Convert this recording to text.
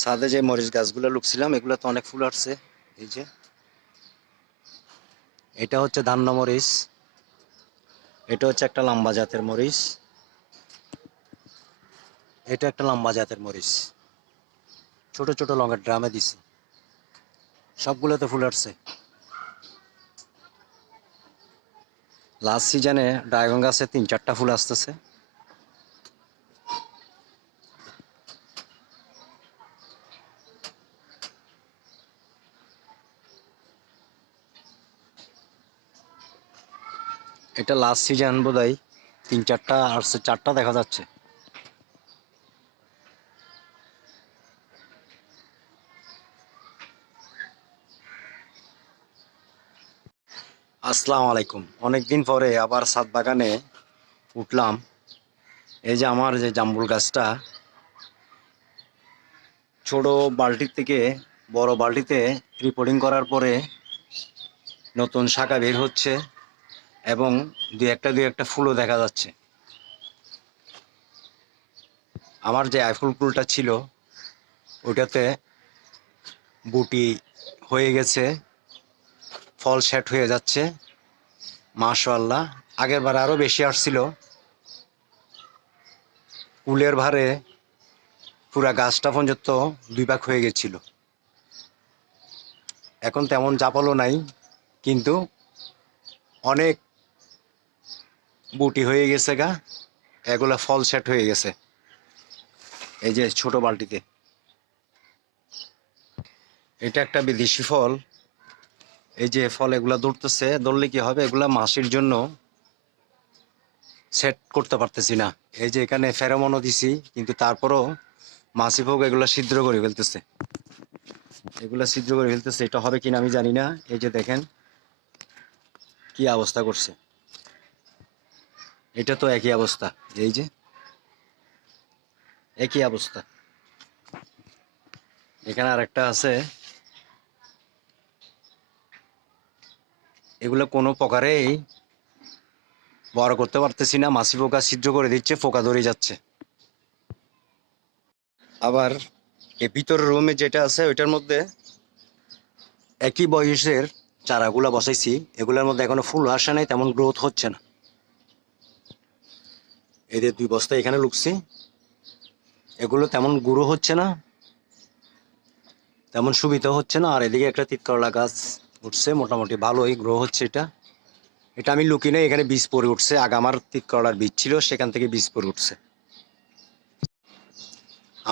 ছাদে যে মরিচ গাছগুলো লুকছিলাম এগুলো তো অনেক ফুল আসছে। এই যে এটা হচ্ছে ধান্না মরিচ, এটা হচ্ছে একটা লম্বা জাতের মরিচ, এটা একটা লম্বা জাতের মরিচ। ছোট ছোট লঙ্কার ড্রামে দিছি, সবগুলোতে ফুল আসছে। লাস্ট সিজনে ড্রাগন গাছে 3-4টা ফুল আসতেছে। এটা লাস্ট সিজন বোধহয় 3-4টা আসছে, 4টা দেখা যাচ্ছে। আসসালামু আলাইকুম। অনেকদিন পরে আবার ছাদ বাগানে উঠলাম। এই যে আমার যে জাম্বুল গাছটা ছোট বালতির থেকে বড় বালতিতে রিপোর্টিং করার পরে নতুন শাখা বের হচ্ছে এবং দুই একটা ফুলও দেখা যাচ্ছে। আমার যে আইফুল ফুলটা ছিল ওইটাতে বুটি হয়ে গেছে, ফল সেট হয়ে যাচ্ছে। মাশাআল্লাহ, আগের বার আরো বেশি আসছিল। কুলের ভারে পুরা গাছটা পর্যন্ত 2 ভাগ হয়ে গেছিল। এখন তেমন জাপালও নাই, কিন্তু অনেক বুটি হয়ে গেছে গা, এগুলা ফল সেট হয়ে গেছে। এই যে ছোট বালতিতে, এটা একটা বিদেশি ফল। এই যে ফল এগুলা ধরতেছে, ধরলে কি হবে, এগুলা মাছির জন্য সেট করতে পারতেছি না। এই যে এখানে ফেরোমনও দিছি, কিন্তু তারপরও মাছি পোক এগুলা ছিদ্র করে ফেলতেছে, এটা হবে কিনা আমি জানি না। এই যে দেখেন কি অবস্থা করছে, এটা তো একই অবস্থা। এই যে একই অবস্থা, এখানে আরেকটা আছে। এগুলো কোনো প্রকারেই বড় করতে পারতেছি না, মাছি পোকা ছিদ্র করে দিচ্ছে, পোকা ধরে যাচ্ছে। আবার এ ভিতরের রুমে যেটা আছে ওইটার মধ্যে একই বয়সের চারাগুলা বসাইছি, এগুলোর মধ্যে এখনো ফুল আসে নাই, তেমন গ্রোথ হচ্ছে না। এদের 2 বস্তা এখানে লুকছি, এগুলো তেমন গুঁড়ো হচ্ছে না, তেমন সুবিধা হচ্ছে না। আর এদিকে একটা তিতকরলা গাছ উঠছে, মোটামুটি ভালোই গ্রো হচ্ছে। এটা আমি লুকি না, এখানে বীজ পরে উঠছে। আগে আমার তিতকরলার বীজ ছিল, সেখান থেকে বীজ পরে উঠছে।